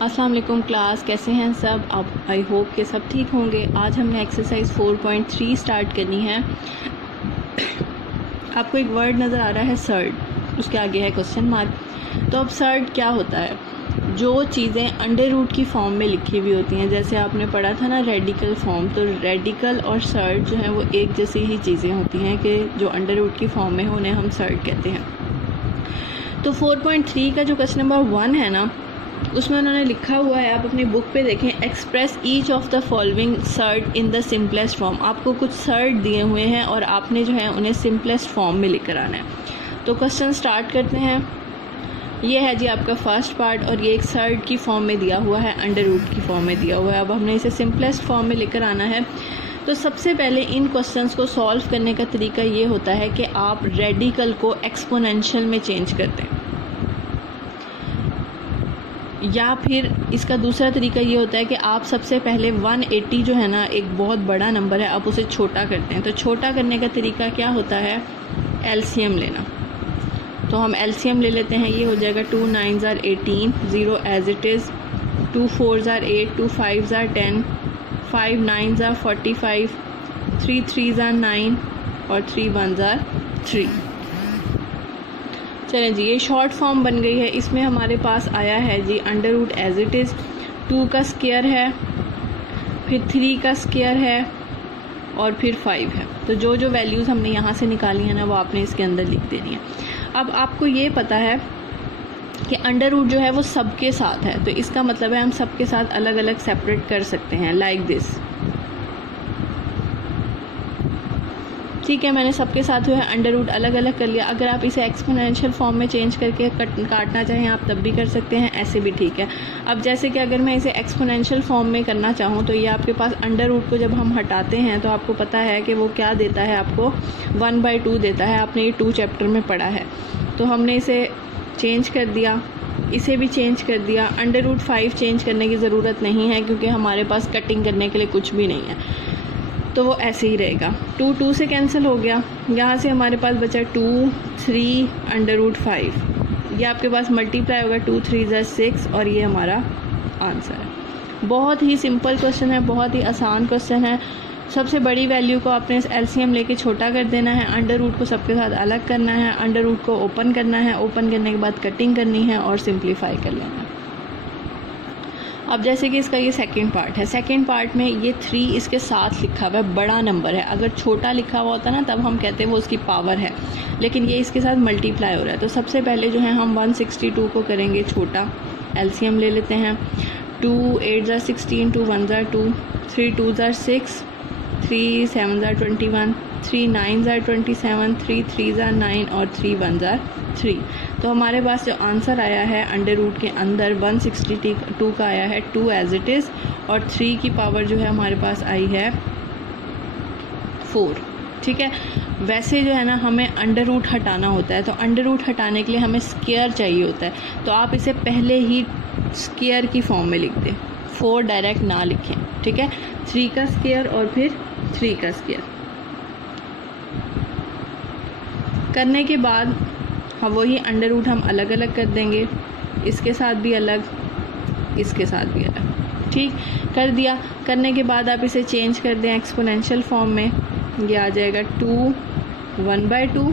अस्सलाम वालेकुम क्लास, कैसे हैं सब आप? आई होप के सब ठीक होंगे। आज हमने एक्सरसाइज 4.3 स्टार्ट करनी है। आपको एक वर्ड नज़र आ रहा है सर्ड, उसके आगे है क्वेश्चन मार्क। तो अब सर्ड क्या होता है? जो चीज़ें अंडर रूट की फॉर्म में लिखी हुई होती हैं, जैसे आपने पढ़ा था ना रेडिकल फॉर्म, तो रेडिकल और सर्ड जो है वो एक जैसी ही चीज़ें होती हैं कि जो अंडर रूट की फॉर्म में है उन्हें हम सर्ड कहते हैं। तो 4.3 का जो क्वेश्चन नंबर 1 है ना, उसमें उन्होंने लिखा हुआ है, आप अपनी बुक पे देखें, express each of the following surd in the simplest form. आपको कुछ सर्ड दिए हुए हैं और आपने जो है उन्हें सिंपलेस्ट फॉर्म में लिख कर आना है। तो क्वेश्चन स्टार्ट करते हैं। ये है जी आपका फर्स्ट पार्ट और ये एक सर्ड की फॉर्म में दिया हुआ है, अंडर रूट की फॉर्म में दिया हुआ है। अब हमने इसे सिंपलेस्ट फॉर्म में लेकर आना है। तो सबसे पहले इन क्वेश्चंस को सॉल्व करने का तरीका ये होता है कि आप रेडिकल को एक्सपोनेंशियल में चेंज कर दें, या फिर इसका दूसरा तरीका ये होता है कि आप सबसे पहले 180 जो है ना, एक बहुत बड़ा नंबर है, आप उसे छोटा करते हैं। तो छोटा करने का तरीका क्या होता है? एलसीएम लेना। तो हम एलसीएम ले लेते हैं। ये हो जाएगा 2 9s are 18, 0 as it is, 2 4s are 8, 2 5s are 10, 5 9s are 45, 3 3s are 9 और 3 1s are 3। चलें जी, ये शॉर्ट फॉर्म बन गई है। इसमें हमारे पास आया है G under root as it is, 2 का स्क्वायर है, फिर 3 का स्क्वायर है और फिर 5 है। तो जो जो वैल्यूज़ हमने यहाँ से निकाली है ना, वो आपने इसके अंदर लिख देनी है। अब आपको ये पता है कि अंडर रूट जो है वो सबके साथ है, तो इसका मतलब है हम सबके साथ अलग अलग सेपरेट कर सकते हैं, लाइक दिस। ठीक है, मैंने सबके साथ जो है अंडर रूट अलग अलग कर लिया। अगर आप इसे एक्सपोनेंशियल फॉर्म में चेंज करके काटना चाहें आप तब भी कर सकते हैं, ऐसे भी ठीक है। अब जैसे कि अगर मैं इसे एक्सपोनेंशियल फॉर्म में करना चाहूँ तो ये आपके पास अंडर रूट को जब हम हटाते हैं तो आपको पता है कि वो क्या देता है, आपको 1/2 देता है। आपने ये 2 चैप्टर में पढ़ा है। तो हमने इसे चेंज कर दिया, इसे भी चेंज कर दिया। अंडर रूट 5 चेंज करने की ज़रूरत नहीं है क्योंकि हमारे पास कटिंग करने के लिए कुछ भी नहीं है, तो वो ऐसे ही रहेगा। 2 2 से कैंसिल हो गया। यहाँ से हमारे पास बचा 2 3 अंडर रूट 5। ये आपके पास मल्टीप्लाई होगा, 2 3s are 6 और ये हमारा आंसर है। बहुत ही सिंपल क्वेश्चन है, बहुत ही आसान क्वेश्चन है। सबसे बड़ी वैल्यू को आपने एलसीएम लेके छोटा कर देना है, अंडर रूट को सबके साथ अलग करना है, अंडर रूट को ओपन करना है, ओपन करने के बाद कटिंग करनी है और सिंप्लीफाई कर लेना है। अब जैसे कि इसका ये सेकंड पार्ट है, सेकंड पार्ट में ये 3 इसके साथ लिखा हुआ है, बड़ा नंबर है। अगर छोटा लिखा हुआ होता ना तब हम कहते हैं वो उसकी पावर है, लेकिन ये इसके साथ मल्टीप्लाई हो रहा है। तो सबसे पहले जो है हम 162 को करेंगे छोटा, एलसीएम ले लेते हैं। 2 8s are 16, 2 1s are 2, 3 2s are 6, 3 7s are 21, 3 9s are 27, 3 3s are 9 और 3 1s are 3। तो हमारे पास जो आंसर आया है अंडर रूट के अंदर 162 का आया है 2 एज इट इज़, और 3 की पावर जो है हमारे पास आई है 4। ठीक है, वैसे जो है ना हमें अंडर रूट हटाना होता है, तो अंडर रूट हटाने के लिए हमें स्क्वायर चाहिए होता है। तो आप इसे पहले ही स्क्वायर की फॉर्म में लिख दें, 4 डायरेक्ट ना लिखें। ठीक है, 3 का स्क्वायर और फिर 3 का स्क्वायर करने के बाद हम वही अंडर रूट हम अलग अलग कर देंगे, इसके साथ भी अलग, इसके साथ भी अलग। ठीक कर दिया। करने के बाद आप इसे चेंज कर दें एक्सपोनेंशियल फॉर्म में, ये आ जाएगा 2 1/2,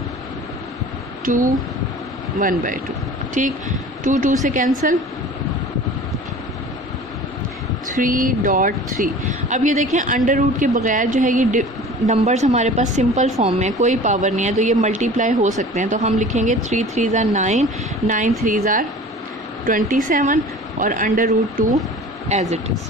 2 1/2। ठीक, 2 2 से कैंसिल, 3.3। अब ये देखें अंडर रूट के बगैर जो है ये नंबर्स हमारे पास सिंपल फॉर्म में, कोई पावर नहीं है, तो ये मल्टीप्लाई हो सकते हैं। तो हम लिखेंगे 3 3s are 9, 9 3s are 27 और under root 2 as it is.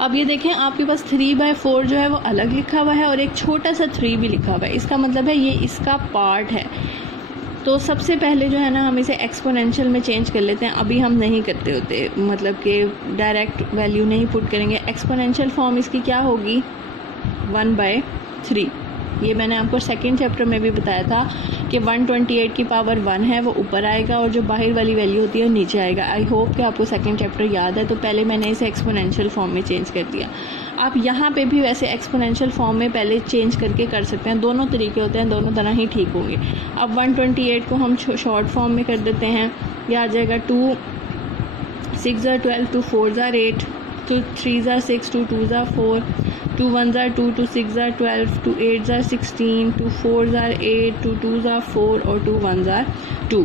अब ये देखें आपके पास 3/4 जो है वो अलग लिखा हुआ है और एक छोटा सा 3 भी लिखा हुआ है, इसका मतलब है ये इसका पार्ट है। तो सबसे पहले जो है ना हम इसे एक्सपोनेंशियल में चेंज कर लेते हैं। अभी हम नहीं करते होते, मतलब कि डायरेक्ट वैल्यू नहीं पुट करेंगे। एक्सपोनेंशियल फॉर्म इसकी क्या होगी? 1/3। ये मैंने आपको सेकंड चैप्टर में भी बताया था कि 128 की पावर 1 है, वो ऊपर आएगा और जो बाहर वाली वैल्यू होती है वो नीचे आएगा। आई होप कि आपको सेकंड चैप्टर याद है। तो पहले मैंने इसे एक्सपोनेंशियल फॉर्म में चेंज कर दिया। आप यहाँ पे भी वैसे एक्सपोनेंशियल फॉर्म में पहले चेंज करके कर सकते हैं, दोनों तरीके होते हैं, दोनों तरह ही ठीक होंगे। अब 128 को हम शॉर्ट फॉर्म में कर देते हैं, यह आ जाएगा 2 6 ज़ा 12, 2 4 ज़ा 8, 2 3 ज़ा 6, 2 2 ज़ा 4, 2 1 ज़ा 2, 2 6 ज़ा 12, 2 8 ज़ा 16, 2 4 ज़ा 8, 2 2 ज़ा 4 और 2 1 ज़ा 2।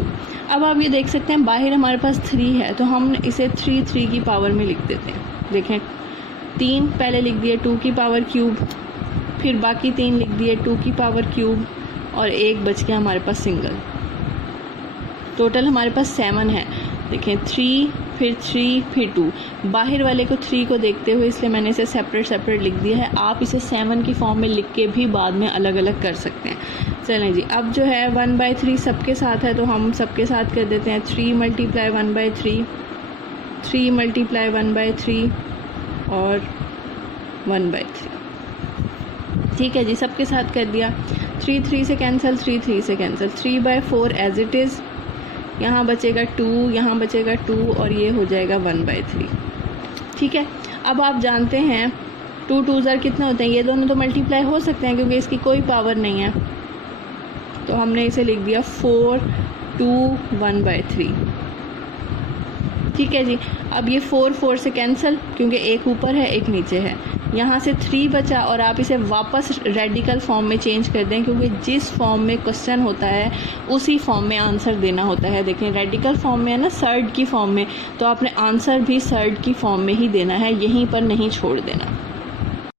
अब आप ये देख सकते हैं बाहर हमारे पास 3 है, तो हम इसे 3 3 की पावर में लिख देते हैं। देखें 3 पहले लिख दिए 2 की पावर क्यूब, फिर बाकी 3 लिख दिए 2 की पावर क्यूब और एक बच गया हमारे पास सिंगल। टोटल हमारे पास 7 है। देखें 3 फिर 3 फिर 2, बाहर वाले को 3 को देखते हुए इसलिए मैंने इसे सेपरेट लिख दिया है। आप इसे 7 की फॉर्म में लिख के भी बाद में अलग अलग कर सकते हैं। चलें जी, अब जो है 1/3 सबके साथ है तो हम सबके साथ कर देते हैं 3 × 1/3, 3 × 1/3 और 1/3। ठीक है जी, सबके साथ कर दिया। 3 3 से कैंसिल, 3 3 से कैंसिल, 3/4 एज इट इज़। यहाँ बचेगा 2, यहाँ बचेगा 2 और ये हो जाएगा 1/3। ठीक है, अब आप जानते हैं 2 2 ज़र कितने होते हैं, ये दोनों तो मल्टीप्लाई हो सकते हैं क्योंकि इसकी कोई पावर नहीं है, तो हमने इसे लिख दिया 4 2 1/3। ठीक है जी, अब ये 4 4 से कैंसिल क्योंकि एक ऊपर है एक नीचे है, यहाँ से 3 बचा और आप इसे वापस रेडिकल फॉर्म में चेंज कर दें क्योंकि जिस फॉर्म में क्वेश्चन होता है उसी फॉर्म में आंसर देना होता है। देखें रेडिकल फॉर्म में है ना, सर्ड की फॉर्म में, तो आपने आंसर भी सर्ड की फॉर्म में ही देना है, यहीं पर नहीं छोड़ देना।